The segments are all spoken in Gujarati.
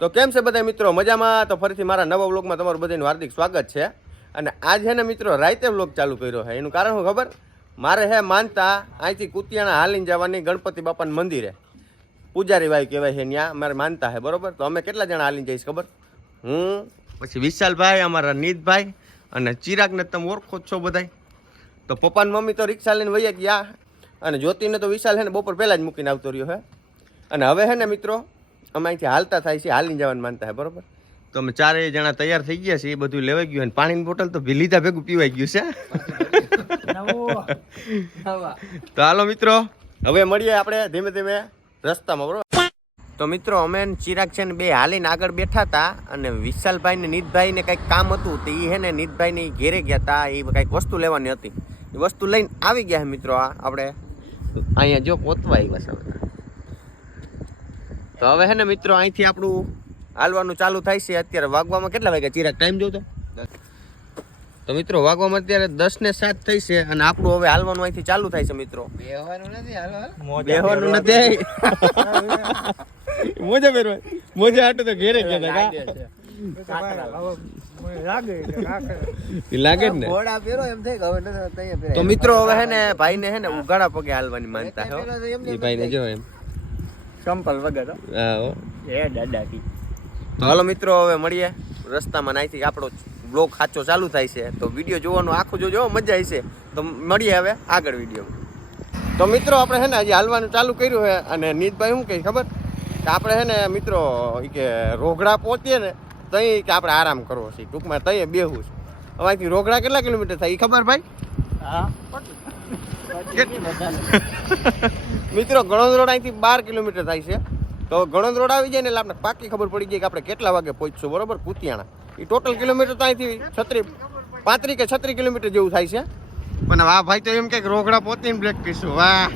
તો કેમ છે બધા મિત્રો મજામાં? તો ફરીથી મારા નવા વ્લોગમાં તમારું બધાનું હાર્દિક સ્વાગત છે. અને આજ હે ને મિત્રો રાતે વ્લોગ ચાલુ કર્યો છે. એનું કારણ શું ખબર? મારે હે માનતા અહીંથી કુતિયાણા હાલીને જવાની ગણપતિ બાપાના મંદિરે. પૂજારી ભાઈ કહેવાય છે ત્યાં મારે માનતા છે, બરોબર? તો અમે કેટલા જણા હાલીને જઈશ ખબર? હું પછી વિશાલભાઈ, અમારા નીતભાઈ અને ચિરાગને તમે ઓળખો છો બધાય. તો પપ્પાની મમ્મી તો રિક્ષા લઈને વૈયા ગયા અને જ્યોતિને તો વિશાલ છે ને બપોર પહેલાં જ મૂકીને આવતો રહ્યો છે. અને હવે છે ને મિત્રો અમે અહીંથી હાલતા થાય છે, હાલીને જવાનું માનતા છે, બરોબર? તો અમે ચારેય જણા તૈયાર થઈ ગયા છે, એ બધું લેવાઈ ગયું. અને પાણીની બોટલ તો લીધા ભેગું પીવાઈ ગયું છે. તો હાલો મિત્રો, હવે મળીએ આપણે ધીમે ધીમે રસ્તામાં, બરોબર? તો મિત્રો અમે ચિરાગ છે ને બે હાલીને આગળ બેઠા હતા અને વિશાલભાઈ ને નીતભાઈ ને કંઈક કામ હતું તો એ હે ને નીતભાઈ ને ઘેરે ગયા હતા. એ કંઈક વસ્તુ લેવાની હતી, એ વસ્તુ લઈને આવી ગયા છે મિત્રો. આ આપણે અહીંયા જો પોતવા આવ્યા છે. તો હવે હે ને મિત્રો અહીંથી આપણું હાલવાનું ચાલુ થાય છે. અત્યારે વાગવામાં કેટલા વાગ્યા ચિરાગ? ટાઈમ જોતો. તો મિત્રો વાગવામાં અત્યારે 10:07 થઈ છે અને આપણું હવે હાલવાનું અહીંથી ચાલુ થાય છે મિત્રો. બેહવાનું નથી મોજા પહેરવા મોજા હાટું તો ઘેરે ગયા લાગે ને. તો મિત્રો હવે હે ને ભાઈ ને હે ને ઉગાડા પગે હાલવાની માનતા હે. એ ભાઈ ને જો એમ ચંપલ વગર. હા એ દાદા કી. તો હાલો મિત્રો હવે મળીએ રસ્તામાં. અહીંથી આપણો બ્લોગ સાચો ચાલુ થાય છે. તો વિડીયો જોવાનું આખું જોજો, મજા આવી છે. તો મળીએ હવે આગળ વિડીયોમાં. તો મિત્રો આપણે હે ને હજી હાલવાનું ચાલુ કર્યું છે અને નીતભાઈ શું કહે ખબર? કે આપણે હે ને મિત્રો કે રોગડા પહોંચીએ ને તઈ કે આપણે આરામ કરવો છે, ટૂંકમાં તઈ બેહવું છે. હવે અહીંથી રોગડા કેટલા કિલોમીટર થાય એ ખબર ભાઈ? હા મિત્રો ગણોદ રોડ અહીંથી 12 કિલોમીટર થાય છે. તો ગણોદ રોડ આવી જાય ને એટલે આપણે પાકી ખબર પડી જાય કે આપણે કેટલા વાગે પહોંચશું, બરોબર? કુતિયાણા એ ટોટલ કિલોમીટર તો અહીંથી 35 કે 36 કિલોમીટર જેવું થાય છે. પણ વાહ ભાઈ તો એમ કે રોગડા પહોંચીને બ્રેક કરીશું. વાહ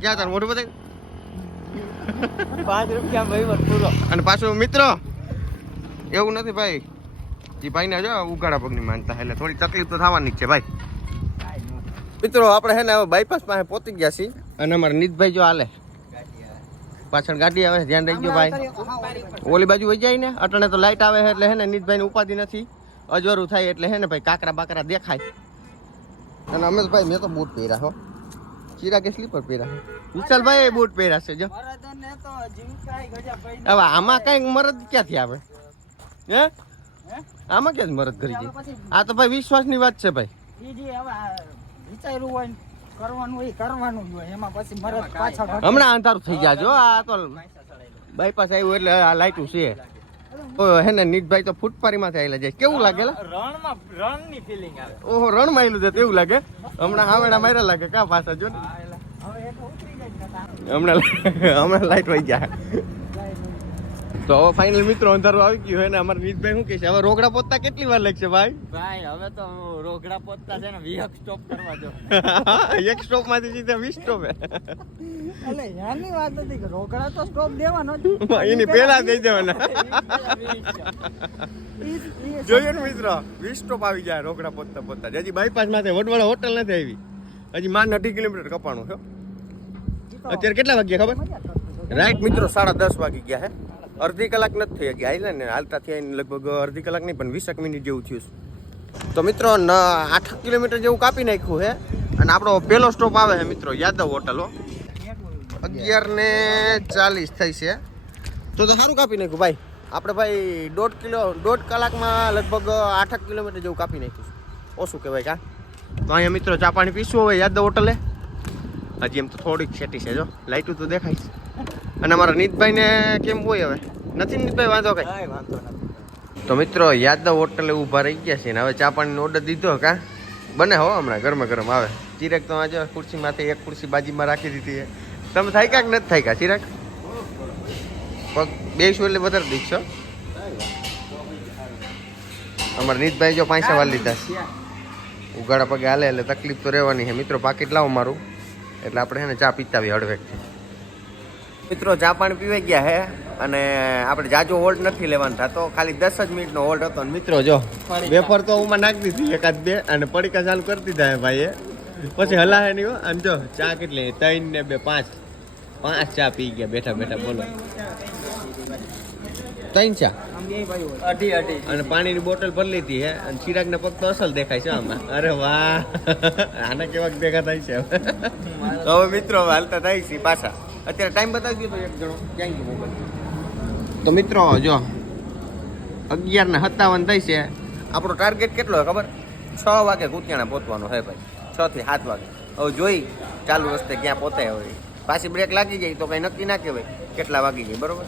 ક્યાં તાર મોઢું બતાવી 5 રૂપિયા ભાઈ પૂરો. અને પાછું મિત્રો એવું નથી ભાઈ, એ ભાઈને જો ઉગાડા પગની માનતા એટલે થોડી તકલીફ તો થવાની જ છે ભાઈ. મિત્રો આપણે હે ને હવે બાયપાસ પાસે પહોંચી ગયા છીએ અને અમારા નીતભાઈ જો હાલે પાછળ ગાડી આવે, ધ્યાન રાખજો ભાઈ. ઓલી બાજુ વહી જાય ને અટણે તો લાઈટ આવે એટલે હે ને નીતભાઈ ની ઉપાધિ નથી. અજવારું થાય એટલે હે ને ભાઈ કાકરા બાકરા દેખાય. અને અમે તો ભાઈ મેં તો બૂટ પહેર્યા હો, ચિરાગે સ્લીપર પહેર્યા. વિશાલભાઈ બૂટ પહેર્યા છે જો. હવે આમાં કઈક મરદ ક્યાંથી આવે? હે આમાં ક્યાં મરદ કરી છે? આ તો ભાઈ વિશ્વાસની વાત છે ભાઈ. હમણાં અંધારું થઈ ગયા જો. આ તો બાયપાસ આવ્યું એટલે આ લાઈટું છે. હે ને નીતભાઈ તો ફૂટપારીમાંથી આવેલા જાય. કેવું લાગે? રણની ફિલિંગ આવે. ઓહો રણમાં આવેલું છે એવું લાગે. હમણાં હાવેડા માર્યા લાગે કા પાછા જો ને. હમણાં લાઈટ વહી ગયા. તો હવે ફાઇનલ મિત્રો અંધારું આવી ગયું હે ને અમારા નીતભાઈ શું કહે છે? હવે રોગડા પહોંચતા કેટલી વાર લાગશે ભાઈ? ભાઈ હવે તો રોગડા પહોંચતા છે ને 20 સ્ટોપ કરવા જો. એક સ્ટોપ માંથી સીધા 20 સ્ટોપ. એટલે યારની વાત નથી કે રોગડા તો સ્ટોપ દેવાનો જ. એની પહેલા દઈ દેવાના. જોઈએ ને મિત્રો 20 સ્ટોપ આવી જાય રોગડા પહોંચતા પહોંચતા. હજી બાયપાસ માંથી વડવાળા હોટલ નથી આવી. હજી માન 2.5 કિલોમીટર કપાણું છે. અત્યારે કેટલા વાગ્યા ખબર? રાઈટ મિત્રો 10:30 વાગી ગયા હે. અડધી કલાક નથી થઈ ગઈ આઈલે ને હાલતા થયા લગભગ અડધી કલાક નહીં પણ 20 મિનિટ જેવું થયું. તો મિત્રો 8 કિલોમીટર જેવું કાપી નાખ્યું છે અને આપણો પહેલો સ્ટોપ આવે છે મિત્રો યાદવ હોટલો. 11:40 થઈ છે. તો સારું કાપી નાખ્યું ભાઈ. આપણે ભાઈ 1.5 કલાકમાં લગભગ 8 કિલોમીટર જેવું કાપી નાખ્યું. ઓછું કહેવાય કા? તો અહીંયા મિત્રો ચા પાણી પીશું હવે યાદવ હોટલે. હજી એમ તો થોડીક છેટી છે જો, લાઈટું તો દેખાય છે. અને અમારા નીતભાઈ ને કેમ હોય હવે? નથી નીતભાઈ વાંધો કઈ? તો મિત્રો યાદવ હોટલે ઊભા રહી ગયા છે ને હવે ચા પાણીનો ઓર્ડર દીધો કા? બને હો હમણાં ગરમા ગરમ આવે. ચિરાગ તો આજે ખુરશીમાંથી એક ખુરશી બાજીમાં રાખી દીધી. તમે થાય કા કે નથી થાય કા ચિરાગ? પગ બેસું એટલે વધારે દીખશો. અમારા નીતભાઈ જો 5 વાર લીધા છે. ઉગાડા પગે હાલે એટલે તકલીફ તો રહેવાની છે મિત્રો. પાકીટ લાવો મારું એટલે આપણે છે ને ચા પીતા આવી હળવેકથી. મિત્રો ચા પાણી પીવાઈ ગયા હે અને આપણે જાજો હોલ્ડ નથી લેવાનું થતો, ખાલી 10 જ મિનિટનો હોલ્ડ હતો. મિત્રો જો વેફર તો હું નાખી દીધી એકાદ બે અને પડીકા ચાલુ કરી દીધા હે ભાઈએ. પછી હલાહે નહીં હો. અને જો ચા કેટલી 3 ને 2 5 ચા પી ગયા બેઠા બેઠા. બોલો ત્રણ ચા આમ બે ભાઈ હોય અઢી અઢી અને પાણીની બોટલ ભરી લીધી હે અને ચિરાગના પગ તો અસલ દેખાય છે આમાં. અરે વાહ આને કેવા ભેગા થાય છે હવે. તો હવે મિત્રો હવે હાલતા થાય છે પાછા. અત્યારે ટાઈમ બતાવી દો તો એક જણો ક્યાં ગયો મોબાઈલ. તો મિત્રો જો 11:57 થાય છે. આપણો ટાર્ગેટ કેટલો હોય ખબર? 6 વાગે કુતિયાણા પહોંચવાનો હે ભાઈ. 6 થી 7 વાગે. હવે જોઈ ચાલુ રસ્તે ક્યાં પહોંચાય હોય. પાછી બ્રેક લાગી જાય તો કઈ નક્કી ના કહેવાય કેટલા વાગી જાય. બરોબર,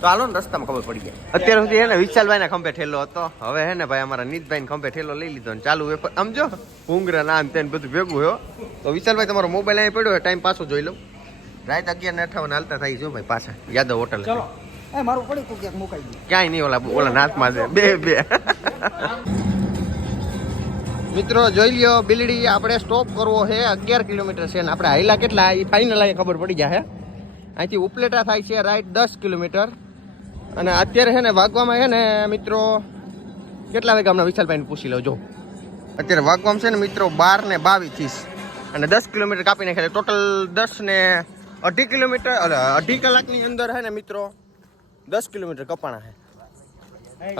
તો હાલો ને રસ્તામાં ખબર પડી જાય. અત્યાર સુધી હે ને વિશાલભાઈ ના ખંભે ઠેલો હતો. હવે હે ને ભાઈ અમારા નીતભાઈ ને ખંભે ઠેલો લઈ લીધો ને ચાલુ વેફર સમજો ભૂંગરા નાન તેને બધું ભેગું હોય. તો વિશાલભાઈ તમારો મોબાઈલ અહીં પડ્યો હોય, ટાઈમ પાછો જોઈ લઉં. રાત 11:58 હાલતા થઈ જો ભાઈ પાછા યાદવ હોટલ. ચલો એ મારું પડી કોક એક મુકાઈ ગયું. ક્યાંય નહીં ઓલા નાથમાં છે બે મિત્રો જોઈ લ્યો બિલડી આપણે સ્ટોપ કરવો છે 11 કિલોમીટર છે ને આપણે હાઈલા કેટલા એ ફાઇનલ ખબર પડી જાય. અહીંથી ઉપલેટા થાય છે રાઈટ 10 કિલોમીટર અને અત્યારે છે ને વાગવામાં છે ને મિત્રો કેટલા વાગે હમણાં વિશાલભાઈને પૂછી લો. જો અત્યારે વાગવામાં છે ને મિત્રો 12:22 અને 10 કિલોમીટર કાપી નાખે ટોટલ 10:2.5 કિલોમીટર 2.5 કલાકની અંદર છે ને મિત્રો 10 કિલોમીટર કપાણા છે.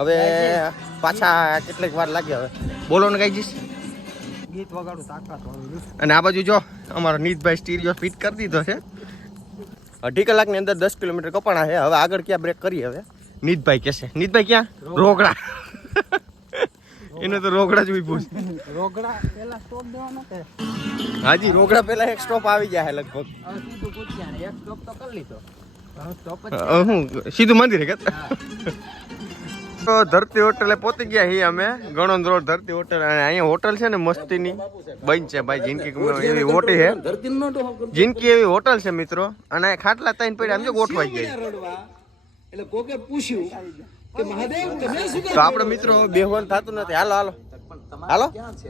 હવે પાછા કેટલીક વાર લાગે. હવે બોલો ને કઈ જઈશ ગીત વગાડું તાકાત વાળું. અને આ બાજુ જો અમારો નીતભાઈ સ્ટીરિયો ફિટ કરી દીધો છે. 2.5 કલાકની અંદર 10 કિલોમીટર કપાણા છે. હવે આગળ ક્યાં બ્રેક કરીએ હવે નીતભાઈ કહેશે. નીતભાઈ ક્યાં? રોકડા એનો તો રોકડા જ ઉભું છે. રોગડા પેલા સ્ટોપ દેવાનો કે હાજી રોકડા પેલા એક સ્ટોપ આવી જાય લગભગ. હવે સીધું કુતિયાણા એક સ્ટોપ તો કરી લીધો. હવે સ્ટોપ જ હું સીધું મંદિરે કે તો ધરતી હોટલે પહોંચી ગયા છીએ અમે. ગણોદ રોડ ધરતી હોટલ. અને અહીંયા હોટલ છે ને મસ્તીની બંધ છે ભાઈ. જિંદગી એવી મોટી છે. જિંદગી એવી હોટલ છે મિત્રો. અને ખાટલા ત્રણ પડ્યા સમજો ગોઠવાઈ જાય. એટલે કોકે પૂછ્યું કે મહાદેવ તમે શું તો આપણે મિત્રો બેહવાનું થતું નથી. હાલો હાલો હાલો ક્યાં છે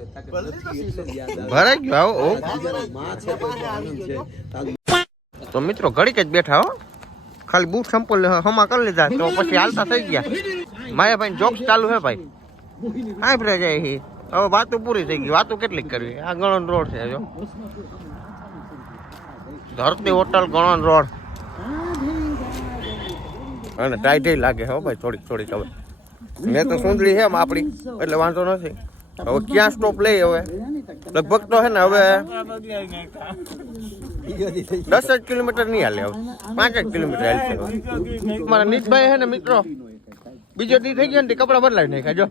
ભરાઈ ગયો. આવો તો મિત્રો ઘડીક જ બેઠા હો. ખાલી બૂટ સંપલ હમા કરી લીધા તો પછી હાલતા થઈ ગયા. માયા ભાઈ જોક્સ ચાલુ હે ભાઈ. હા ભરે જાય હવે વાતો પૂરી થઈ ગઈ. વાતો કેટલીક કરવી. આ ગણોદ રોડ છે જો ધરતી હોટલ ગણોદ રોડ. અને ટાઈટ લાગે હો ભાઈ થોડીક થોડીક. હવે મેં તો સુંદરી છે આપણી એટલે વાંધો નથી. હવે ક્યાં સ્ટોપ લઈ હવે લગભગ તો હે ને હવે 10 કિલોમીટર નહીં હાલે. હવે 5 કિલોમીટર હાલશે. મારા નીતભાઈ હે ને મિત્રો બીજો દી થઈ ગયો ને કપડા બદલાવી નાખ્યા. જો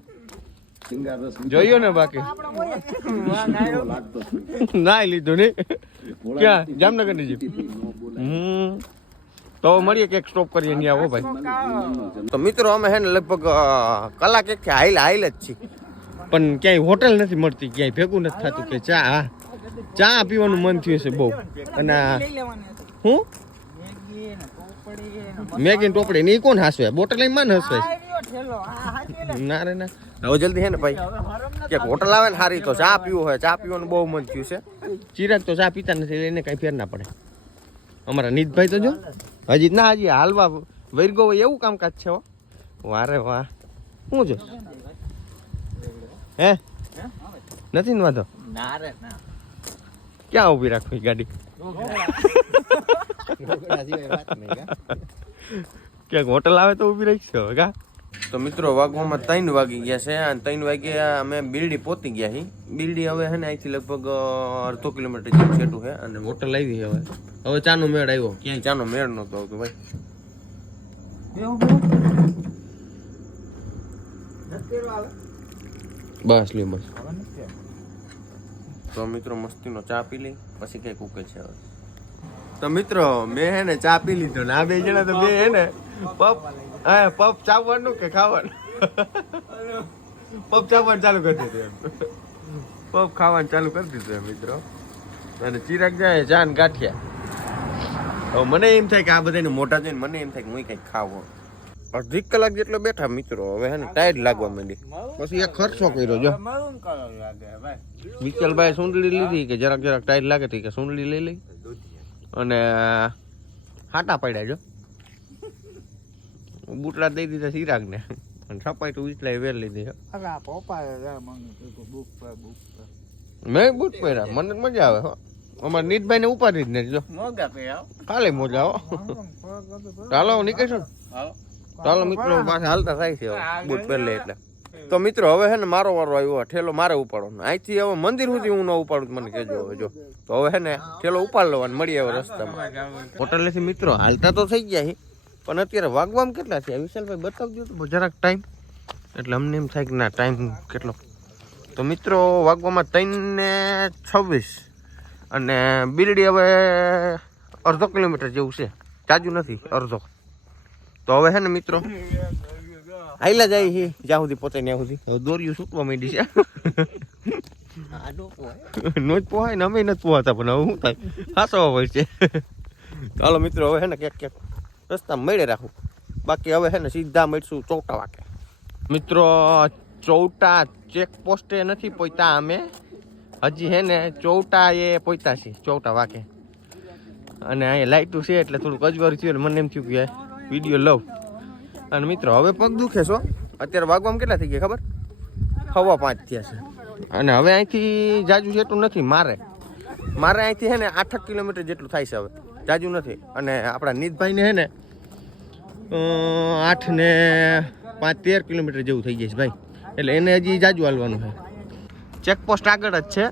જોયો ને બાકી ના લીધું ને ક્યાં જામનગર ની જીપ. તો મળીએ કે સ્ટોપ કરીએ નહીં આવો ભાઈ. તો મિત્રો અમે હે ને લગભગ કલાક એક હાઈલ જ છીએ પણ ક્યાંય હોટલ નથી મળતી. ક્યાંય ભેગું નથી થતું કે ચા પીવાનું મન થયું છે બહુ. અને હું મેગી ટોપડી ને કોણ હાસવે? બોટલ લઈ માન હસવે ના રે ના. હવે જલ્દી હે ને ભાઈ કે હોટલ આવે ને સારી તો ચા પીવું હોય. ચા પીવાનું બહુ મન થયું છે. ચિરાગ તો ચા પીતા નથી એટલે એને કઈ ફેર ના પડે. અમારા નીતભાઈ તો જો હજી ના હજી હાલવા વૈરગો હોય એવું કામકાજ છે. વારે વાહ શું જો હે નથી ને વાંધો. ના રે ના ક્યાં ઉભી રાખવી ગાડી? ક્યાંક હોટલ આવે તો ઉભી રાખીશ હવે કા. તો મિત્રો વાગવામાં 3 વાગી ગયા છે અને 3 વાગ્યા અમે બિલડી પહોંચી ગયા છીએ. બિલડી હવે છે ને અહીંથી લગભગ 1/2 કિલોમીટર જેવું છેટું છે અને હોટલ આવી છે. હવે ચાનો મેળ આવ્યો. ક્યાંય ચાનો મેળ નહોતો આવતો ભાઈ. બસ લ્યો બસ. તો મિત્રો મસ્તીનો ચા પી લઈ પછી કઈક ઉકે છે. હવે તો મિત્રો મેં હે ને ચા પી લીધો ને આ બે જણા તો બે હે ને પપ ચાવવાનું કે ખાવાનું પપ ચાવવાનું ચાલુ કરી દીધું. પપ ખાવાનું ચાલુ કરી દીધું મિત્રો. અને ચિરાગ જાય ચા ને ગાંઠિયા. હવે મને એમ થાય કે આ બધાને મોટા જોઈને મને એમ થાય કે હું કંઈક ખાવું. 1.5 કલાક જેટલો બેઠા મિત્રો. હવે હે ને ટાયર્ડ લાગવા માંડી. પછી એક ખર્ચો કર્યો જો વિકલભાઈ સુંદડી લીધી કે જરાક ટાયર્ડ લાગે કે સુંદડી લઈ લઈ અને હાટા પડ્યા જો બુટલા દઈ દીધા ચિરાગ ને અને છપાઈ તો ઉચલાઈ વેર લીધી. મેં બૂટ પહેર્યા મને મજા આવે. અમારા નીતભાઈ ને ઉપાડી જ ને જો ખાલી મોજા હો. ચાલો નીકળશું ચાલો મિત્રો પાછા હાલતા થાય છે બૂટ પહેરલે એટલે. તો મિત્રો હવે છે ને મારો વારો આવ્યો, ઠેલો મારે ઉપાડવાનો. અહીંથી હવે મંદિર સુધી હું ન ઉપાડું મને કહેજો હવે. જો તો હવે છે ને ઠેલો ઉપાડ લેવાનો, મળીએ હવે રસ્તામાં. હોટલેથી મિત્રો હાલતા તો થઈ ગયા છે, પણ અત્યારે વાગવામાં કેટલા થયા વિશાલભાઈ બતાવજો તો જરાક ટાઈમ, એટલે અમને એમ થાય કે ના ટાઈમ કેટલો. તો મિત્રો વાગવામાં 3:26 અને બિલડી હવે અડધો કિલોમીટર જેવું છે, જાજુ નથી, અડધો. તો હવે છે ને મિત્રો હાઈલા જાય છે જ્યાં સુધી પોતે ત્યાં સુધી. હવે દોર્યું છૂટવા માંડી છે. નો જ પોહાય ને અમે નથી પોહાતા, પણ હવે શું થાય હાસવા હોય છે. ચાલો મિત્રો હવે છે ને ક્યાંક ક્યાંક રસ્તા મળે રાખું, બાકી હવે છે ને સીધા મળશું ચૌટા વાકે. મિત્રો ચૌટા ચેકપોસ્ટે નથી પહોંચ્યા અમે, હજી છે ને ચૌટા એ પહોંચ્યા છે ચૌટા વાકે. અને અહીંયા લાઇટું છે એટલે થોડુંક અજવાળું થયું, મને એમ થયું કે વિડીયો લઉં. અને મિત્રો હવે પગ દુખે છો, અત્યારે વાગવામાં કેટલા થઈ ગયા ખબર? 5:15 થયા છે. અને હવે અહીંથી જાજુ જેટલું નથી, મારે અહીંથી છે ને 8 કિલોમીટર જેટલું થાય છે, હવે જાજુ નથી. અને આપણા નીતભાઈને છે ને 8 ને 5 13 કિલોમીટર જેવું થઈ જાય છે ભાઈ, એટલે એને હજી જાજુ હાલવાનું છે. ચેકપોસ્ટ આગળ જ છે.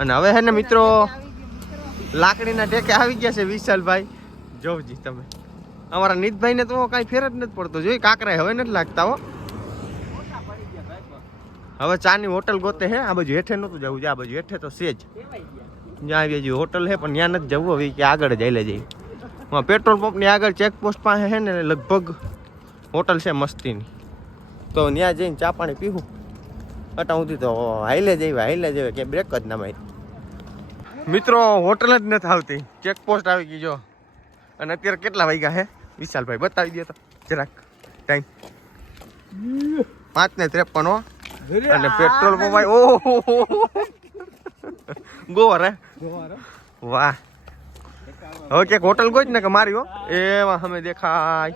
અને હવે છે ને મિત્રો લાકડીના ટેકે આવી ગયા છે વિશાલભાઈ. જોવજી તમે, અમારા નીતભાઈને તો કાંઈ ફેર જ નથી પડતો. જોઈ કાંકરા હવે નથી લાગતા હો. હવે ચાની હોટલ ગોતે છે. આ બાજુ હેઠે નહોતું જવું, આ બાજુ હેઠે તો છે જ, જ્યાં આવી હજુ હોટલ છે, પણ ત્યાં નથી જવું. હવે કે આગળ જ હાલે જઈએ. પેટ્રોલ પંપની આગળ ચેકપોસ્ટ પાસે છે ને લગભગ હોટલ છે મસ્તીની, તો ત્યાં જઈને ચા પાણી પીવું. અટા સુધી તો હાઈલે જઈએ કે બ્રેક જ ના મારી. મિત્રો હોટલ જ નથી આવતી, ચેકપોસ્ટ આવી ગઈ જો. અને અત્યારે કેટલા વાગ્યા છે વિશાલભાઈ બતાવી દો તો જરાક ટાઈમ. 5:53 અને પેટ્રોલ પંપ ઓહો ગોર હે વાહ. હવે ક્યાંક હોટલ ગોઈ જ ને કે મારી હો એમાં અમે દેખાય.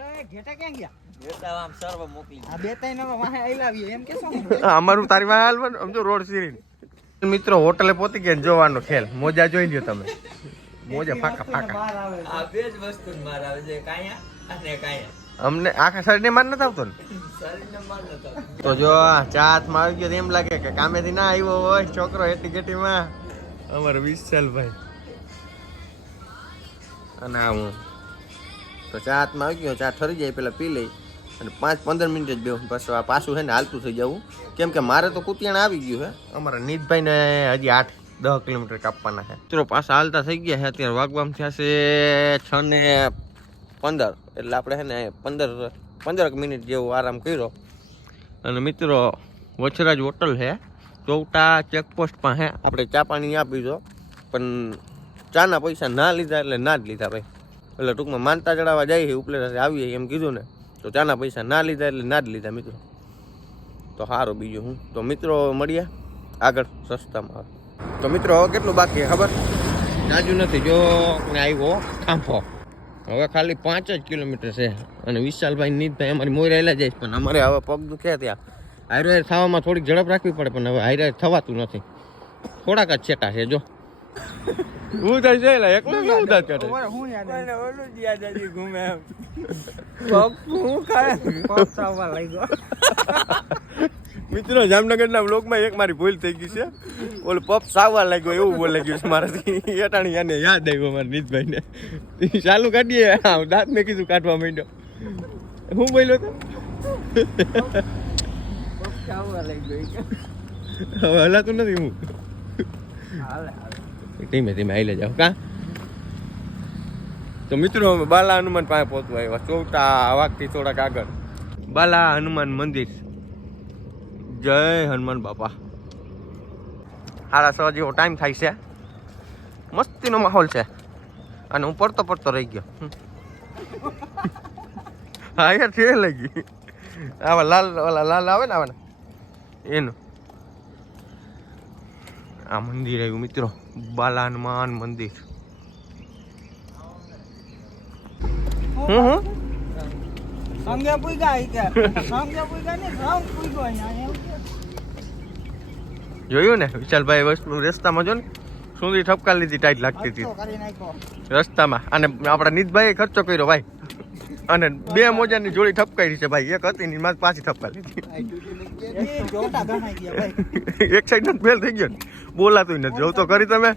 અમારું તારી માં હાલવાનું સમજો રોડ સીરી. મિત્રો હોટલે પહોંચી ગયા, જોવાનો ખેલ. મોજા જોઈ લ્યો તમે, મોજા ફાકા ફાકા. આ બે જ વસ્તુ માર આવે છે, કાયા અને કાયા. અમને આખા શરીરને માર નથી આવતો ને. શરીરને માર નતો. તો જો ચા હાથમાં આવી ગયો એમ લાગે કે કામેથી ના આવ્યો હોય છોકરો હેટી ગેટીમાં. અમારો વિશાલભાઈ અને આ હું તો ચા હાથમાં આવી ગયો. ચા ઠરી જાય પેલા પી લઈ અને 5-15 મિનિટ જ બેહું, પછી આ પાછું છે ને હાલતું થઈ જવું. કેમ કે મારે તો કુતિયાણા આવી ગયું છે. અમારા નીતભાઈને હજી 8-10 કિલોમીટર કાપવાના છે. મિત્રો પાછા હાલતા થઈ ગયા છે. અત્યારે વાગવામાં થયા છે 6:15, એટલે આપણે છે ને 15 મિનિટ જેવો આરામ કર્યો. અને મિત્રો વછરાજ હોટલ છે ચૌટા ચેકપોસ્ટ પાસે. આપણે ચા પાણી આપી દો, પણ ચાના પૈસા ના લીધા એટલે ના જ લીધા ભાઈ. એટલે ટૂંકમાં માનતા ચડાવવા જાય ઉપલેટાથી આવીએ એમ કીધું ને, તો ચાના પૈસા ના લીધા એટલે ના જ લીધા મિત્રો. તો સારું બીજું હું. તો મિત્રો મળીએ આગળ રસ્તામાં. તો મિત્રો હવે કેટલું બાકી ખબર? જાજુ નથી. જો ને આવ્યો ખાંભો. હવે ખાલી 5 જ કિલોમીટર છે. અને વિશાલભાઈ નીતભાઈ અમારી મોર આવેલા જાય, પણ અમારે હવે પગ દુખે ત્યાં. હાઈર થવામાં થોડીક ઝડપ રાખવી પડે, પણ હવે હાઈર થવાતું નથી. થોડાક જ છેટા છે જો. હું થાય છે એકલો કેવું દાંત કાઢે? હું યાદ મને ઓલું જ યાદ આવી ઘૂમે એમ. પગ હું ખાય પગ ચાવવા લાગ્યો. મિત્રો જામનગરના બ્લોગમાં એક મારી ભૂલ થઈ ગઈ છે. ઓલું પપ સાવવા લાગ્યો એવું બોલે ગયું છે મારાથી. એટાણી યાને યાદ આવ્યું મારા નીતભાઈને. ચાલુ કાઢીએ. દાંત મેં કીધું કાઢવા માંડ્યો. હું બોલ્યો તો પગ ચાવવા લાગ્યો. હવે હલાતું નથી હું. હાલે ધીમે ધીમે હાલે જાવ કા. તો મિત્રો બાલા હનુમાન પાસે પહોંચવા આવ્યા. ચૌટા વાગથી થોડાક આગળ બાલા હનુમાન મંદિર. જય હનુમાન બાપા. 6:30 જેવો ટાઈમ થાય છે. મસ્તીનો માહોલ છે. અને હું પડતો રહી ગયો. હા યાર છે લાગી. આવા લાલ આવે ને આવા એનું આ મંદિર આવ્યું મિત્રો, બાલા હનુમાન મંદિર. હું સમજ્યા પૂગ્યા કે સમજ્યા પૂગ્યા ને રામ પૂગ્યો અહીંયા એમ કે જોયું ને વિશાલભાઈ વસ્તુ રસ્તામાં જો ને સુંદરી ઠપકા લીધી ટાઈટ લાગતી હતી કરી નાખ્યો રસ્તામાં. અને આપણા નીતભાઈ ખર્ચો કર્યો ભાઈ. અને બે મોજાની જોડી ઠપકાઈ છે ભાઈ, એક હતી ની મારે પાછી ઠપકા લીધી. એક સાઈડ નો ફેલ થઈ ગયો ને, બોલાતું નથી. જોવ તો કરી તમે.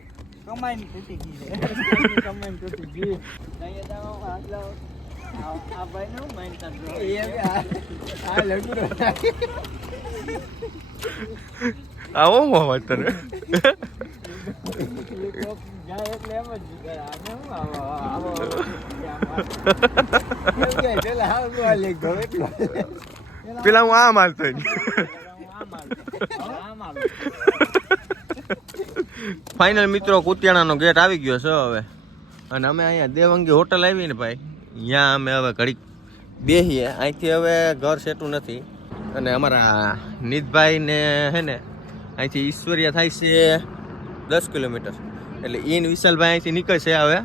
કમાઈને તૂટી ગઈ છે. કમાઈને તૂટી ગઈ. નહીં તો આ ભાઈ નું માઈન કાઢો. આ લગુરો. આવો વાત તને. જાય એટલે એમ જ કરે. આને હું આવો પેલા હાવ બોલે ગમે પેલા હું આ મારતો ફાઇનલ મિત્રો કુતિયાણાનો ગેટ આવી ગયો છે હવે, અને અમે અહીંયા દેવંગી હોટલ આવી ને ભાઈ, ત્યાં અમે હવે ઘડીક બેસીએ. અહીંથી હવે ઘર સેટું નથી, અને અમારા નીતભાઈ ને હે ને અહીંથી ઈશ્વરિયા થાય છે 10 કિલોમીટર, એટલે ઈન વિશાલભાઈ અહીંથી નીકળશે હવે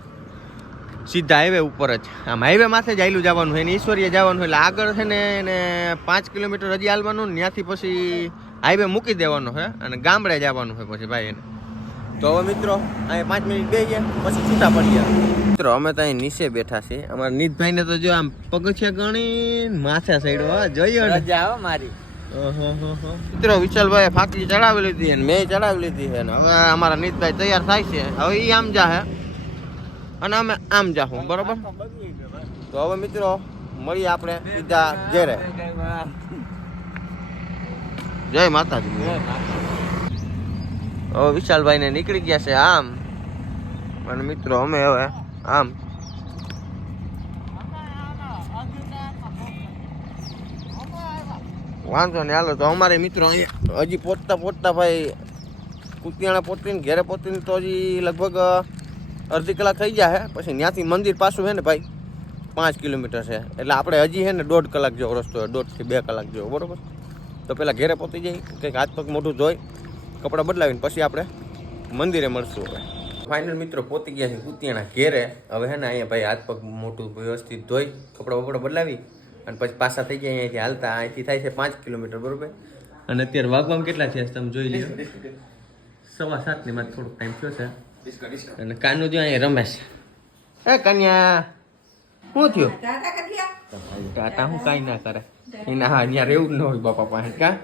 સીધા હાઈવે ઉપર જ. આમ હાઈવે માથે જ આયલું જવાનું હોય ને ઈશ્વરીય જવાનું હોય, એટલે આગળ છે ને એને 5 કિલોમીટર હજી હાલવાનું ને ત્યાંથી પછી હાઈવે મૂકી દેવાનો છે અને ગામડે જવાનું હોય પછી ભાઈ એને. તો હવે મિત્રો અહીંયા 5 મિનિટ બેસીએ પછી છૂટા પડીએ. મિત્રો અમે તો અહીં નીચે બેઠા છીએ. અમારા નીતભાઈને તો જો આમ પગથિયા ગણી માથે સાઈડ જોઈએ રજા આવો મારી. મિત્રો વિશાલભાઈ ફાંકી ચડાવી લીધી અને મેં ચડાવી લીધી છે, હવે અમારા નીતભાઈ તૈયાર થાય છે. હવે એ આમ જાહે અને અમે આમ જાહું, બરોબર. તો હવે મિત્રો મળીએ આપણે સીધા ઘેરે. જય માતાજી. હવે વિશાલભાઈ ને નીકળી ગયા છે આમ, અને મિત્રો અમે હવે આમ. વાંધો ને હાલો. તો અમારે મિત્રો અહીંયા હજી પહોંચતા ભાઈ કુતિયાણા પહોંચીને ઘેરે પહોંચીને તો હજી લગભગ અડધી કલાક થઈ ગયા છે. પછી ત્યાંથી મંદિર પાછું છે ને ભાઈ 5 કિલોમીટર છે, એટલે આપણે હજી છે ને 1.5 કલાક જેવો રસ્તો હોય, 1.5 થી 2 કલાક જેવો, બરોબર. તો પેલા ઘેરે પહોંચી જઈ, કંઈક હાથ પગ મોઢું ધોઈ કપડાં બદલાવીને પછી આપણે મંદિરે મળશું. હવે ફાઇનલ મિત્રો પહોંચી ગયા છે કુતિયાણા ઘેરે. હવે છે ને અહીંયા ભાઈ હાથ પગ મોઢું વ્યવસ્થિત ધોઈ કપડાં બપડા બદલાવી અને પછી પાછા થઈ ગયા અહીંયાથી હાલતા. અહીંથી થાય છે 5 કિલોમીટર, બરોબર. અને અત્યારે વાગવામાં કેટલા થયા તમે જોઈ લો, 7:15 માં થોડોક ટાઈમ થયો છે. અને કાનું જો અહીંયા રમે છે. એ કન્યા શું થયું? ટાટા હું કાંઈ ના કરે એના. હા ત્યાં રહેવું જ ન હોય બાપા પાસે કા.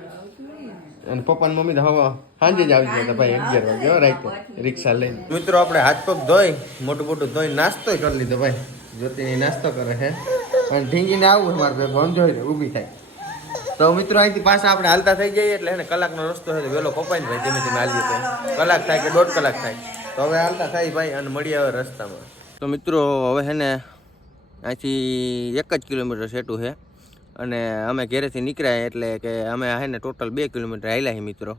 અને પપ્પા ને મમ્મી તો હવે સાંજે જ આવી ગયા હતા ભાઈ 11 વાગે રાઈતે રિક્ષા લઈને. મિત્રો આપણે હાથ પગ ધોઈ મોટું ધોઈ નાસ્તો કરી લીધો ભાઈ. જ્યોતિની નાસ્તો કરે છે અને ઢીંગીને આવું મારે ભાઈ ભણજો ઊભી થાય. તો મિત્રો અહીંથી પાછા આપણે હાલતા થઈ જઈએ, એટલે એને કલાકનો રસ્તો છે, વહેલો કપાઈને ભાઈ ધીમે ધીમે હાલીએ તો કલાક થાય કે 1.5 કલાક થાય. તો હવે હાલતા થાય ભાઈ અને મળીએ હવે રસ્તામાં. તો મિત્રો હવે છે ને અહીંથી 1 જ કિલોમીટર સેટું છે, અને અમે ઘેરેથી નીકળ્યા એટલે કે અમે છે ને ટોટલ 2 કિલોમીટર હાલ્યા છે મિત્રો.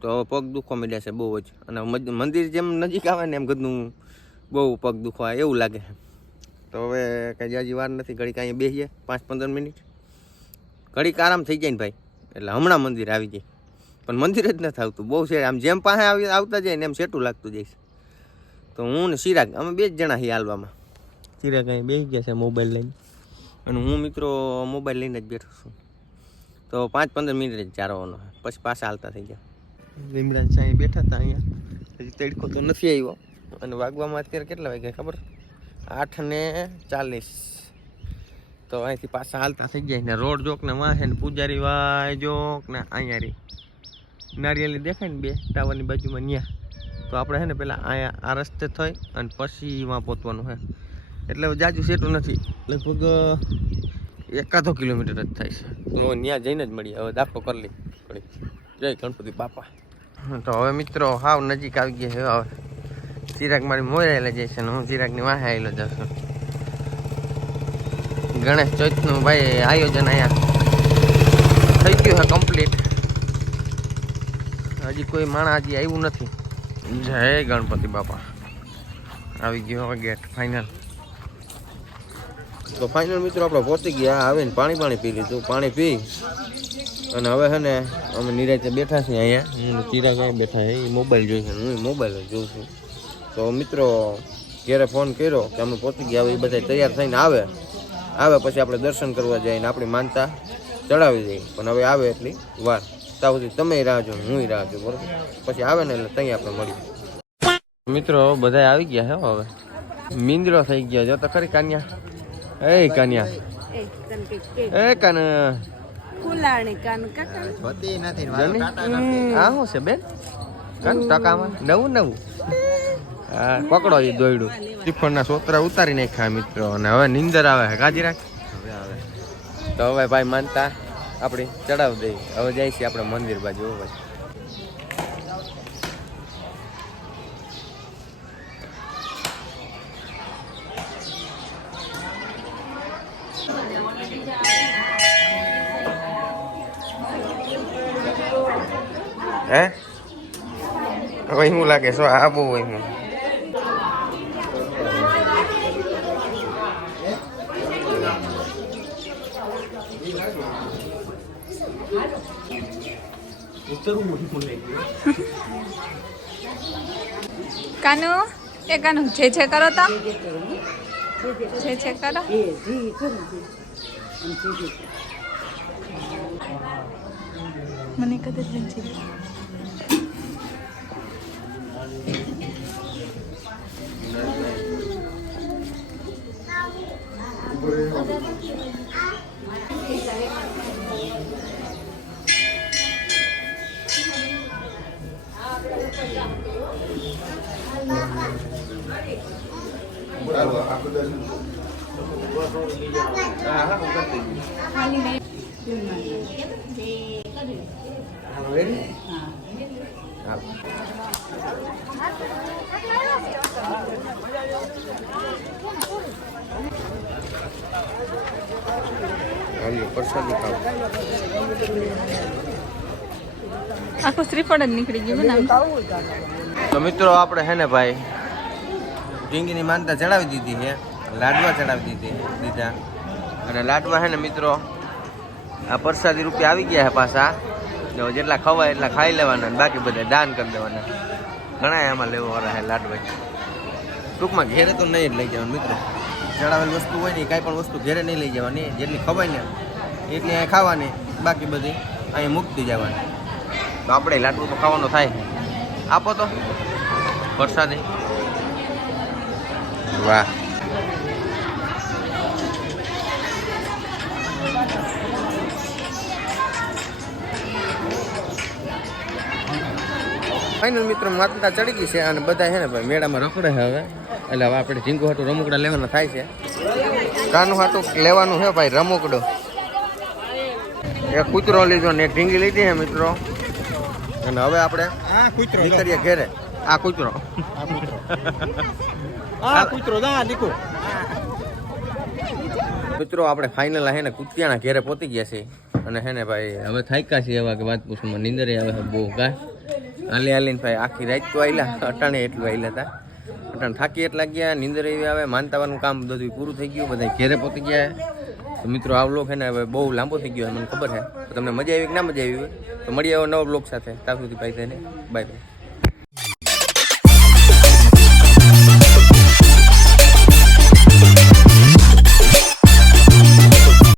તો પગ દુખવા માંડ્યા છે બહુ જ, અને મંદિર જેમ નજીક આવે ને એમ ઘરનું બહુ પગ દુખવા એવું લાગે છે. તો હવે કંઈ જાજી વાર નથી, ઘડીક અહીંયા બેસીએ 5-15 મિનિટ, ઘડીક આરામ થઈ જાય ને ભાઈ, એટલે હમણાં મંદિર આવી જાય. પણ મંદિર જ નથી આવતું, બહુ છે આમ જેમ પાસે આવતા જાય ને એમ સેટું લાગતું જાય. તો હું ને ચિરાગ અમે 2 જ જણા છીએ હાલવામાં. ચિરાગ અહીં બેસી ગયા છે મોબાઈલ લઈને, અને હું મિત્રો મોબાઈલ લઈને જ બેઠો છું. તો 5-15 મિનિટ જ ચારવાનો, પછી પાછા હાલતા થઈ ગયા. લીમડા અહીં બેઠા હતા, અહીંયા હજી તડકો તો નથી આવ્યો, અને વાગવામાં અત્યારે કેટલા વાગ્યા ખબર? 8:40. તો અહીંથી પાછા હાલતા થઈ જાય ને રોડ જોક ને વાહે ને પૂજારી વાય જોક ને અહીંયા રી નારિયેલી દેખાય ને 2 ટાવરની બાજુમાં ન્યા. તો આપણે છે ને પેલા અહીંયા આ રસ્તે થઈ અને પછી વાં પહોંચવાનું છે, એટલે જાજુ સેટું નથી, લગભગ 1 કિલોમીટર જ થાય છે. તો ત્યાં જઈને જ મળીએ. હવે દાખલો કરી લઈ થોડી. જય ગણપતિ બાપા. તો હવે મિત્રો હાવ નજીક આવી ગયા છે. હવે ચિરાગ મારી મોરાયેલા જાય છે ને હું ચિરાગની વાહે આવેલો જાઉં છું. ગણેશ ચોથનું ભાઈ આયોજન અહીંયા થઈ ગયું છે કમ્પ્લીટ. હજી કોઈ માણસ હજી આવ્યું નથી. જય ગણપતિ બાપા. આવી ગયો હવે ગેટ ફાઇનલ. તો ફાઇનલ મિત્રો આપણે પહોંચી ગયા. આવીને પાણી પી લીધું. પાણી પી અને હવે છે ને અમે નિરાંતે બેઠા છીએ અહીંયા. હું ચિરાગ અહીંયા બેઠા છે, એ મોબાઈલ જોઈ છે, હું મોબાઈલ જોઉં છું. તો મિત્રો ઘેરે ફોન કર્યો કે અમે પહોંચી ગયા. હવે એ બધા તૈયાર થઈને આવે પછી આપણે દર્શન કરવા જઈને આપણી માનતા ચડાવી દઈએ. પણ હવે આવે એટલી વાર, ત્યાં સુધી તમે રાહ જો હું રાહ જો, બરોબર. પછી આવે ને એટલે ત્યાં આપણે મળીએ. મિત્રો બધા આવી ગયા છે. હવે મીંદડો થઈ ગયો જો તો ખરી કાન્યા. એ કન્યા એ તને કઈક કે એ કન ફૂલાણી કાન કાકા હોતી નથી જની આ શું છે બેન કન ટકામાં નવું હા પકડો એ દોયડું શ્રીફળના સોતરા ઉતારી નાખ્યા મિત્રો અને હવે નીંદર આવે છે કાજી રાખ તો હવે ભાઈ માનતા આપણી ચડાવ દઈ હવે જાય છે આપણે મંદિર બાજુ ભાઈ હે હવે શું લાગે શું આબુ હોય હું કાનુ એ કાનુ જે છે કરો તો જે છે કરો મને કદાચ નથી પ્રસાદી ખાવ આખું શ્રીફળ જ નીકળી ગયું ને તો મિત્રો આપણે હે ને ભાઈ ઢીંગીની માનતા ચડાવી દીધી છે લાડવા ચડાવી દીધા અને લાડવા હે ને મિત્રો આ પ્રસાદી રૂપિયા આવી ગયા છે પાછા જો જેટલા ખવાય એટલા ખાઈ લેવાના અને બાકી બધા દાન કરી દેવાના ઘણા આમાં લેવા વાળા છે લાડવા ટૂંકમાં ઘેરે તો નહીં જ લઈ જવાનું મિત્રો ચડાવેલ વસ્તુ હોય ને કાંઈ પણ વસ્તુ ઘેરે નહીં લઈ જવાની જેટલી ખવાય ને એટલી અહીં ખાવાની બાકી બધી અહીં મૂકતી જવાની તો આપણે લાડવું તો ખાવાનો થાય આપો તો પ્રસાદી વાહ ફાઇનલ મિત્રો માતા ચડી ગઈ છે અને બધા છે ને ભાઈ મેળામાં રખડે છે હવે એટલે હવે આપણે ઝીંગુ હાટું રમકડા લેવાના થાય છે કાનું હાટું લેવાનું છે ભાઈ રમકડો એક કૂતરો લીધો ને એક ઢીંગી લીધી છે મિત્રો અને હવે આપણે નીકળીએ ઘેરે આ કૂતરો મિત્રો આપણે ફાઇનલ હે ને કુતિયાના ઘેરે પહોંચી ગયા છે અને હે ને ભાઈ હવે થાક્યા છે એવા કે વાત પૂછવામાં નીંદરે આવે છે બહુ કા હાલીને ભાઈ આખી રાત તો આવેલા અટાણે એટલું આવેલા હતા અટાણે થાકી એટલા ગયા નીંદર એવી આવે માનતાવાનું કામ બધું પૂરું થઈ ગયું બધા ઘેરે પહોંચી ગયા તો મિત્રો આ વ્લોગ છે ને હવે બહુ લાંબો થઈ ગયો મને ખબર છે તો તમને મજા આવી કે ના મજા આવી હોય તો મળીએ નવો વ્લોગ સાથે ત્યાં સુધી ભાઈ થઈને બાય બાય.